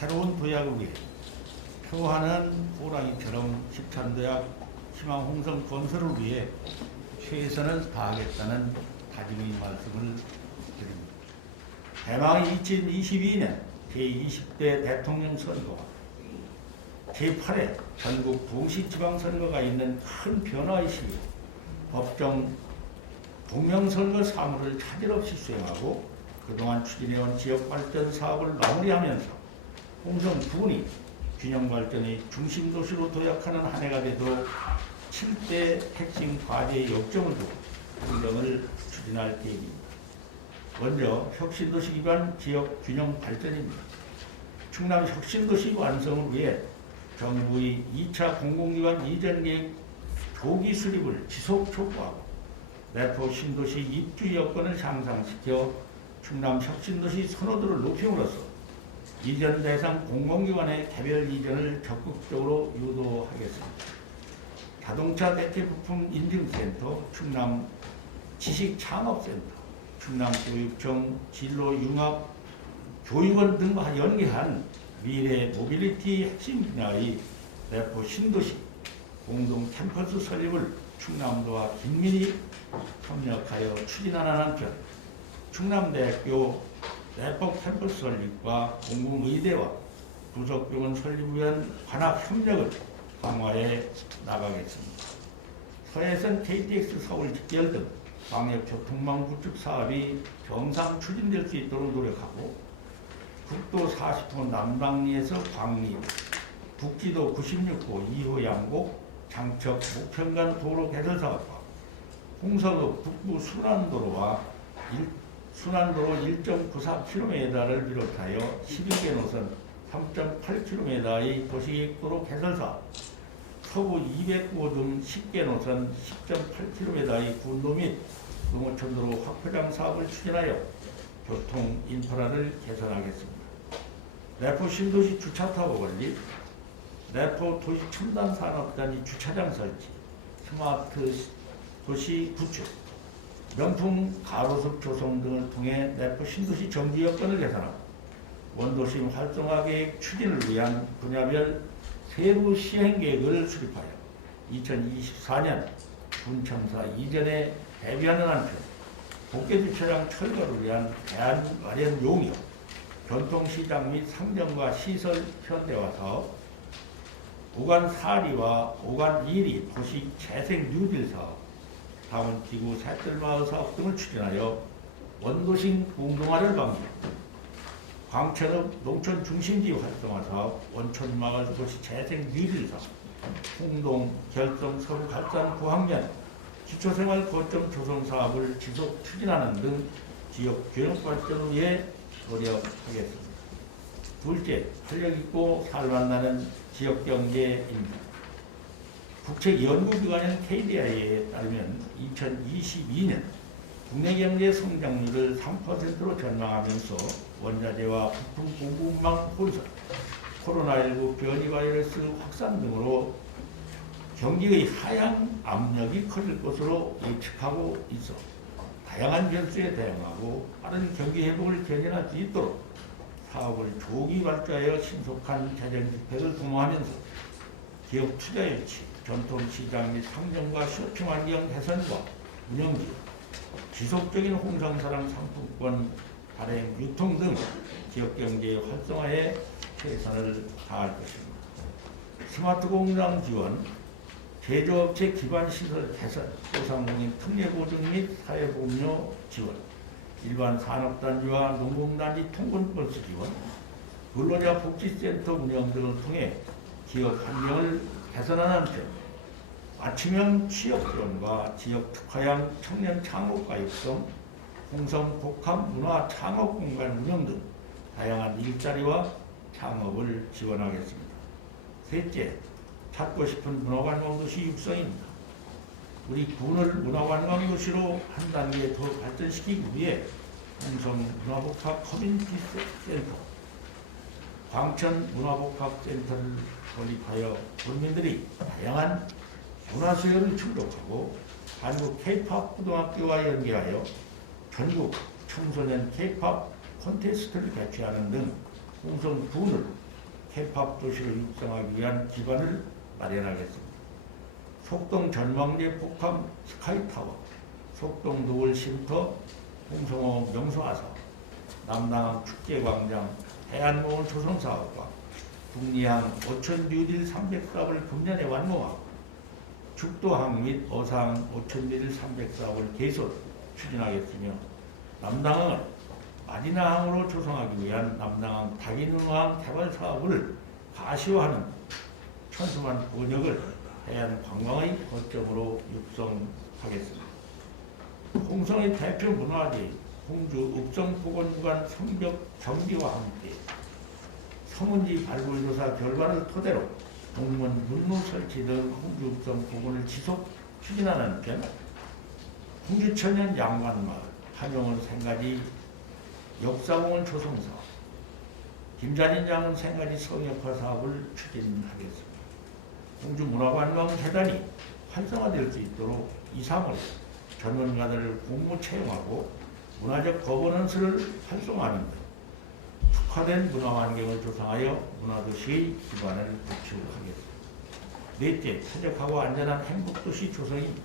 새로운 도약을 위해 표하는 호랑이처럼 십찬도약 희망 홍성 건설을 위해 최선을 다하겠다는 다짐의 말씀을 드립니다. 대망의 2022년 제20대 대통령 선거와 제8회 전국 도시지방선거가 있는 큰 변화의 시기 법정 동명선거 사무를 차질 없이 수행하고 그동안 추진해온 지역발전 사업을 마무리하면서 홍성 부근이 균형발전의 중심도시로 도약하는 한 해가 되도록 7대 핵심 과제의 역점을 두고 행정을 추진할 계획입니다. 먼저 혁신도시 기반 지역 균형 발전입니다. 충남 혁신도시 완성을 위해 정부의 2차 공공기관 이전 계획 조기 수립을 지속 촉구하고 내포 신도시 입주 여건을 향상시켜 충남 혁신도시 선호도를 높임으로써 이전 대상 공공기관의 개별 이전을 적극적으로 유도하겠습니다. 자동차 대체 부품 인증센터, 충남 지식창업센터, 충남교육청 진로융합 교육원 등과 연계한 미래 모빌리티 핵심 분야의 내포 신도시 공동 캠퍼스 설립을 충남도와 긴밀히 협력하여 추진하는 한편 충남대학교 내포 캠퍼스 설립과 공공의대와 부속병원 설립을 위한 관학 협력을 강화해 나가겠습니다. 서해선 KTX 서울 직결 등 광역교통망 구축 사업이 정상 추진될 수 있도록 노력하고 국도 40호 남방리에서 광리, 북지도 96호 2호 양곡, 장척, 목평간 도로 개설 사업과 홍서구 북부 순환도로 1.94km를 비롯하여 11개 노선 3.8km의 도시계획도로 개설 사업, 서부 209호 등 10개 노선 10.8km의 군도 및 농어촌도로 확포장 사업을 추진하여 교통 인프라를 개선하겠습니다. 내포 신도시 주차타워 건립, 내포 도시 첨단 산업단지 주차장 설치, 스마트 도시 구축, 명품 가로수 조성 등을 통해 내포 신도시 정지 여건을 개선하고 원도심 활성화 계획 추진을 위한 분야별 세부 시행 계획을 수립하여 2024년 분청사 이전에 대비하는 한편 복개주차장 철거를 위한 대안 마련 용역, 전통시장 및 상점과 시설 현대화 사업, 오간 4리와 오간 2리 도시 재생 뉴딜 사업, 다문지구 새뜰마을 사업 등을 추진하여 원도심 공동화를 방지, 광천읍 농촌 중심지 활성화 사업, 원촌마을 도시 재생 뉴딜 사업, 홍동 결성 서울 갈산 구학년 기초생활 거점 조성 사업을 지속 추진하는 등 지역 균형 발전을 위해 노력하겠습니다. 둘째, 활력있고 살만나는 지역경제입니다. 국책연구기관인 KDI에 따르면 2022년 국내 경제 성장률을 3%로 전망하면서 원자재와 부품 공급망 혼선, 코로나19 변이 바이러스 확산 등으로 경기의 하향 압력이 커질 것으로 예측하고 있어 다양한 변수에 대응하고 빠른 경기 회복을 견인할 수 있도록 사업을 조기 발주하여 신속한 재정 집행을 도모하면서 기업 투자 유치, 전통시장 및 상점과 쇼핑 환경 개선과 운영 지원, 지속적인 홍성사랑 상품권 발행, 유통 등 지역경제의 활성화에 최선을 다할 것입니다. 스마트 공장 지원, 제조업체 기반시설 개선, 소상공인 특례보증 및 사회보험료 지원, 일반 산업단지와 농공단지 통근버스 지원, 근로자 복지센터 운영 등을 통해 기업 환경을 개선하는 한편 맞춤형 취업 지원과 지역 특화형 청년 창업과 육성, 홍성 복합 문화 창업 공간 운영 등 다양한 일자리와 창업을 지원하겠습니다. 셋째, 찾고 싶은 문화관광도시 육성입니다. 우리 군을 문화관광도시로 한 단계 더 발전시키기 위해 홍성 문화복합 커뮤니티 센터, 광천 문화복합센터를 설립하여 국민들이 다양한 문화수요를 충족하고 한국 K-POP 고등학교와 연계하여 전국 청소년 K-POP 콘테스트를 개최하는 등 홍성 군을 케이팝 도시를 육성하기 위한 기반을 마련하겠습니다. 속동 전망대 복합 스카이타워, 속동 노을쉼터, 홍성호 명소화사업, 남당항 축제광장, 해안공원 조성사업과 북리항 오천 뉴딜 300사업을 금년에 완공하고 죽도항 및 어사항 오천 뉴딜 300사업을 계속 추진하겠으며 남당항을 마리나항으로 조성하기 위한 남당항 다기능항 개발 사업을 가시화하는 천수만 번역을 해안 관광의 거점으로 육성하겠습니다. 홍성의 대표 문화재 홍주 읍성보건구간 성벽 정비와 함께 서문지 발굴조사 결과를 토대로 동문 문로 설치 등 홍주 읍성보건을 지속 추진하는 한편 홍주천연 양반마을, 한용원 생가지 역사공원 조성사업, 김자진 장군 생가지 성역화 사업을 추진하겠습니다. 홍주문화관광재단이 활성화될 수 있도록 2, 3월 전문가들을 공무 채용하고 문화적 거버넌스를 활성화하는 등 특화된 문화환경을 조성하여 문화도시의 기반을 구축하겠습니다. 넷째, 쾌적하고 안전한 행복도시 조성입니다.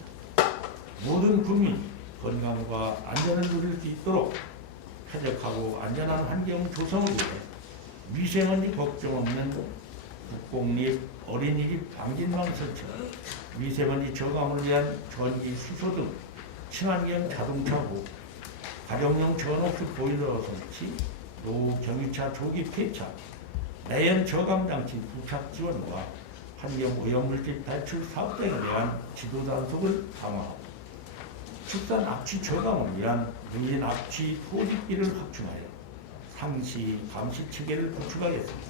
모든 국민이 건강과 안전을 누릴 수 있도록 쾌적하고 안전한 환경 조성을 위해 미세먼지 걱정 없는 국공립 어린이집 방진망 설치, 미세먼지 저감을 위한 전기 수소 등 친환경 자동차 보호, 가정용 전옥수 보일러 설치, 노후 경유차 조기 폐차, 매연 저감 장치 부착 지원과 환경 오염물질 배출 사업 등에 대한 지도 단속을 강화하고 축산 압취 저감을 위한 물린 압취 토지기를 확충하여 상시 감시 체계를 구축하겠습니다.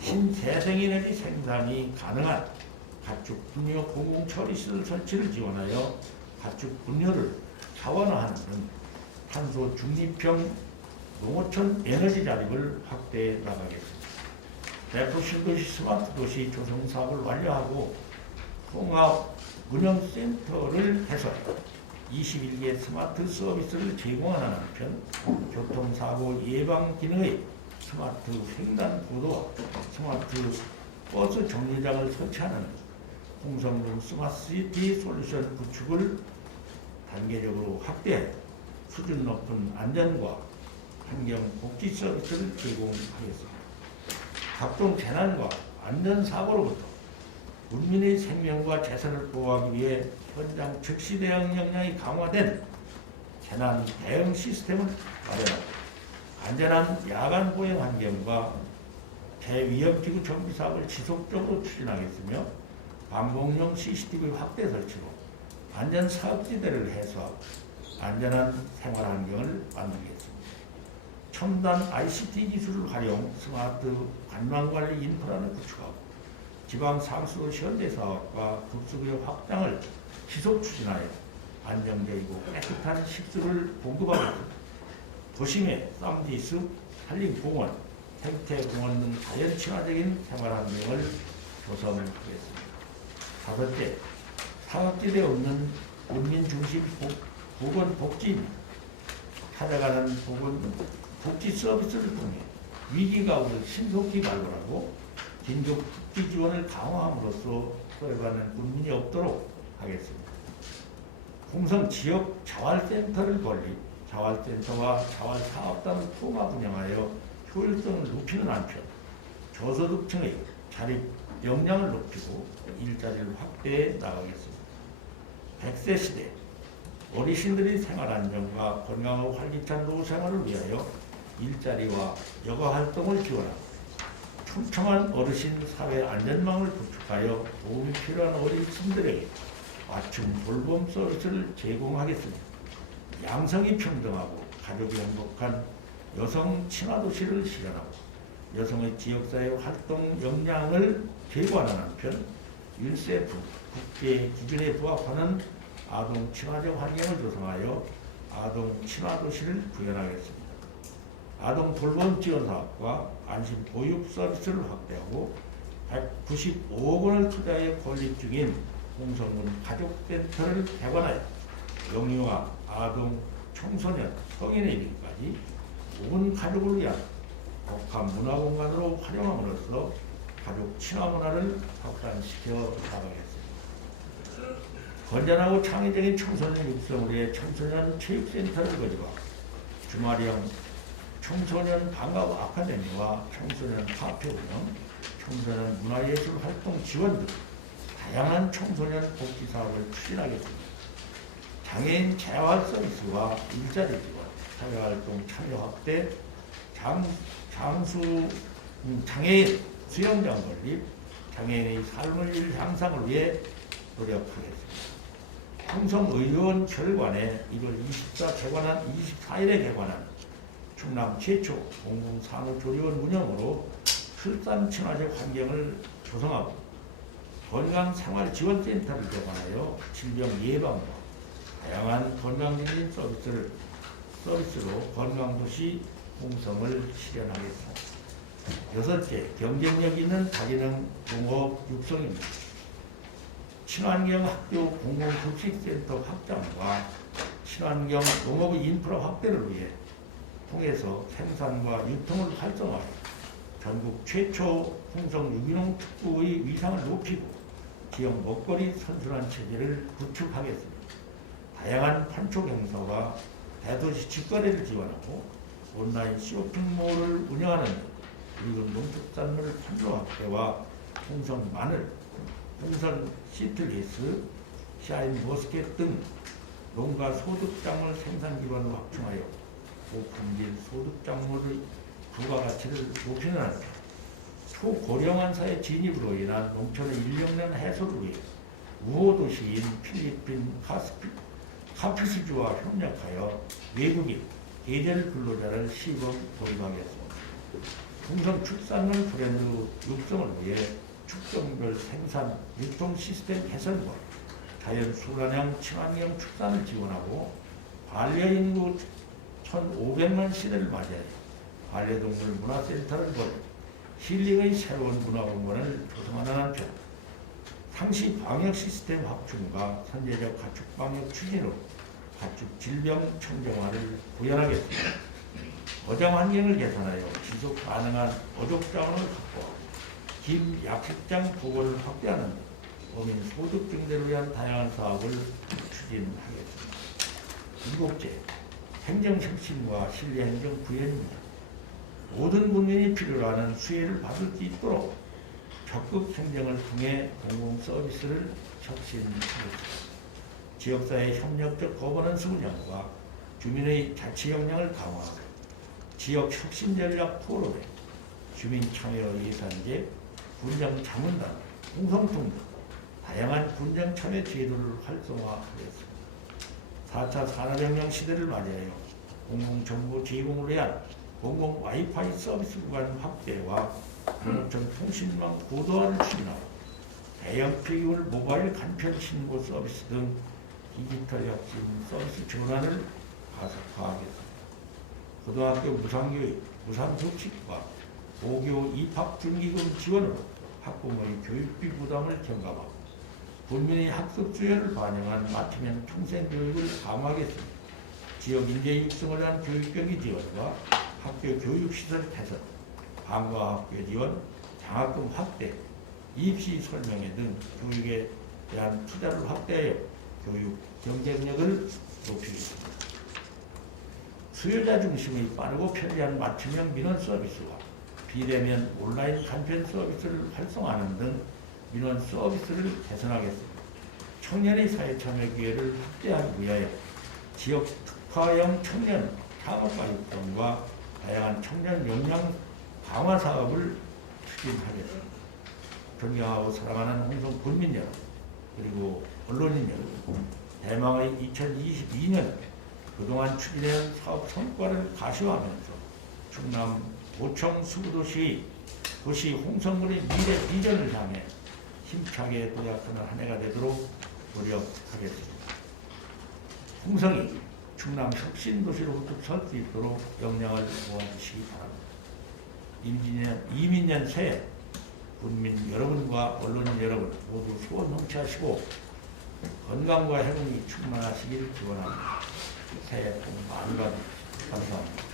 신재생에너지 생산이 가능한 가축 분뇨 공공처리시설 설치를 지원하여 가축 분뇨를 자원화하는 등 탄소 중립형 농어촌 에너지 자립을 확대해 나가겠습니다. 대표 신도시 스마트 도시 조성 사업을 완료하고 통합 운영센터를 개설하여 21개 스마트 서비스를 제공하는 한편 교통사고 예방 기능의 스마트 횡단 보도와 스마트 버스 정류장을 설치하는 홍성군 스마트시티 솔루션 구축을 단계적으로 확대해 수준 높은 안전과 환경 복지 서비스를 제공하겠습니다. 각종 재난과 안전사고로부터 국민의 생명과 재산을 보호하기 위해 현장 즉시 대응 역량이 강화된 재난 대응 시스템을 마련하고 안전한 야간 보행 환경과 대위험기구 정비 사업을 지속적으로 추진하겠으며 방공용 CCTV 확대 설치로 안전 사업지대를 해소하고 안전한 생활 환경을 만들겠습니다. 첨단 ICT 기술을 활용 스마트 관광관리 인프라를 구축하고 지방 상수도시 현대사업과 급수구역 확장을 지속 추진하여 안정적이고 깨끗한 식수를 공급하겠습니다. 도심의 쌈디숲, 한림공원, 생태공원 등 자연 친화적인 생활환경을 조성하겠습니다. 다섯째, 상업지대에 없는 국민중심 보건복지입니다. 찾아가는 복지 서비스를 통해 위기 가운데 신속히 발굴하고 긴급 복지 지원을 강화함으로써 소외받는 국민이 없도록 하겠습니다. 홍성 지역 자활센터를 건립, 자활센터와 자활사업단을 통합 운영하여 효율성을 높이는 한편 저소득층의 자립 역량을 높이고 일자리를 확대해 나가겠습니다. 100세 시대 어르신들의 생활안정과 건강하고 활기찬 노후생활을 위하여 일자리와 여가활동을 지원하고 촘촘한 어르신 사회 안전망을 구축하여 도움이 필요한 어르신들에게 맞춤 돌봄 서비스를 제공하겠습니다. 양성이 평등하고 가족이 행복한 여성 친화도시를 실현하고 여성의 지역사회 활동 역량을 제고하는 한편 유니세프 국제 기준에 부합하는 아동 친화적 환경을 조성하여 아동 친화도시를 구현하겠습니다. 아동 돌봄 지원 사업과 안심 보육 서비스를 확대하고 195억 원을 투자해 건립 중인 홍성군 가족센터를 개관하여 영유아, 아동, 청소년, 성인에 이르기까지 온 가족을 위한 복합 문화공간으로 활용함으로써 가족 친화 문화를 확산시켜 나가겠습니다. 건전하고 창의적인 청소년 육성을 위해 청소년 체육센터를 거주와 주말형 청소년 방과후 아카데미와 청소년 카페 운영, 청소년 문화예술 활동 지원 등 다양한 청소년 복지 사업을 추진하겠습니다. 장애인 재활 서비스와 일자리 지원, 사회활동 참여 확대, 장애인 수영장 건립, 장애인의 삶의 질 향상을 위해 노력하겠습니다. 홍성의원 혈관에 1월 24일에 개관한 충남 최초 공공산후조리원 운영으로 출산 친화적 환경을 조성하고 건강생활지원센터를 개관하여 질병 예방과 다양한 건강검진 서비스로 건강도시 홍성을 실현하겠습니다. 여섯째, 경쟁력 있는 다기능 농업 육성입니다. 친환경 학교 공공급식센터 확장과 친환경 농업 인프라 확대를 위해 통해서 생산과 유통을 활성화해 전국 최초 홍성 유기농 특구의 위상을 높이고 지역 먹거리 선순환 체제를 구축하겠습니다. 다양한 판촉 행사와 대도시 직거래를 지원하고 온라인 쇼핑몰을 운영하는 등 붉은 농축산물 판로 확대와 홍성 마늘, 홍성 시트리스, 샤인머스켓 등 농가 소득작물 생산 기반을 확충하여 고품질 소득작물의 부가가치를 높이는 한 초고령화 사회 진입으로 인한 농촌의 인력난 해소를 위해 우호도시인 필리핀 카피스주와 협력하여 외국인 계절 근로자를 시범 도입하겠습니다. 홍성 축산물 브랜드 육성을 위해 축종별 생산 유통 시스템 개선과 자연 순환형 친환경 축산을 지원하고 반려인구 1,500만 시대를 맞이하여 반려동물 문화센터를 벌여 힐링의 새로운 문화공간을 조성하는 한편 상시 방역 시스템 확충과 선제적 가축 방역 추진으로 가축 질병 청정화를 구현하겠습니다. 어장 환경을 개선하여 지속 가능한 어족 자원을 확보하고 김 약식장 보건을 확대하는 등 어민 소득 증대를 위한 다양한 사업을 추진하겠습니다. 일곱째, 행정혁신과 신뢰행정 구현입니다. 모든 국민이 필요로 하는 수혜를 받을 수 있도록 적극 행정을 통해 공공서비스를 혁신하겠습니다. 지역사회 협력적 거버넌스 운영과 주민의 자치 역량을 강화하고 지역 혁신 전략 토론회, 주민 참여 예산제, 군정 자문단, 홍성통 등 다양한 군정 참여 제도를 활성화하겠습니다. 4차 산업혁명 시대를 맞이하여 공공정보 제공을 위한 공공 와이파이 서비스 구간 확대와 농촌 통신망 고도화를 추진하고 대형 폐기물 모바일 간편 신고 서비스 등 디지털 혁신 서비스 전환을 가속화하겠습니다. 고등학교 무상교육, 무상급식과 고교 입학준기금 지원으로 학부모의 교육비 부담을 경감하고 국민의 학습 수요를 반영한 맞춤형 평생교육을 강화하겠습니다. 지역 인재 육성을 위한 교육경기 지원과 학교 교육시설 개선, 방과학교 지원, 장학금 확대, 입시 설명회 등 교육에 대한 투자를 확대하여 교육 경쟁력을 높이겠습니다. 수요자 중심의 빠르고 편리한 맞춤형 민원 서비스와 비대면 온라인 간편 서비스를 활성화하는 등 민원 서비스를 개선하겠습니다. 청년의 사회 참여 기회를 확대하기 위하여 지역 특화형 청년 창업과 육성과 다양한 청년 역량 강화 사업을 추진하겠습니다. 존경하고 사랑하는 홍성 국민 여러분, 그리고 언론인 여러분, 대망의 2022년 그동안 추진해온 사업 성과를 가시화하면서 충남 도청 수구도시 도시 홍성군의 미래 비전을 향해 힘차게 도약하는 한 해가 되도록 노력하겠습니다. 홍성이 충남 혁신도시로부터 설 수 있도록 역량을 모아주시기 바랍니다. 이민년 새해 국민 여러분과 언론인 여러분 모두 소원 성취하시고 건강과 행운이 충만하시길 기원합니다. 새해 복 많이 받으십시오. 감사합니다.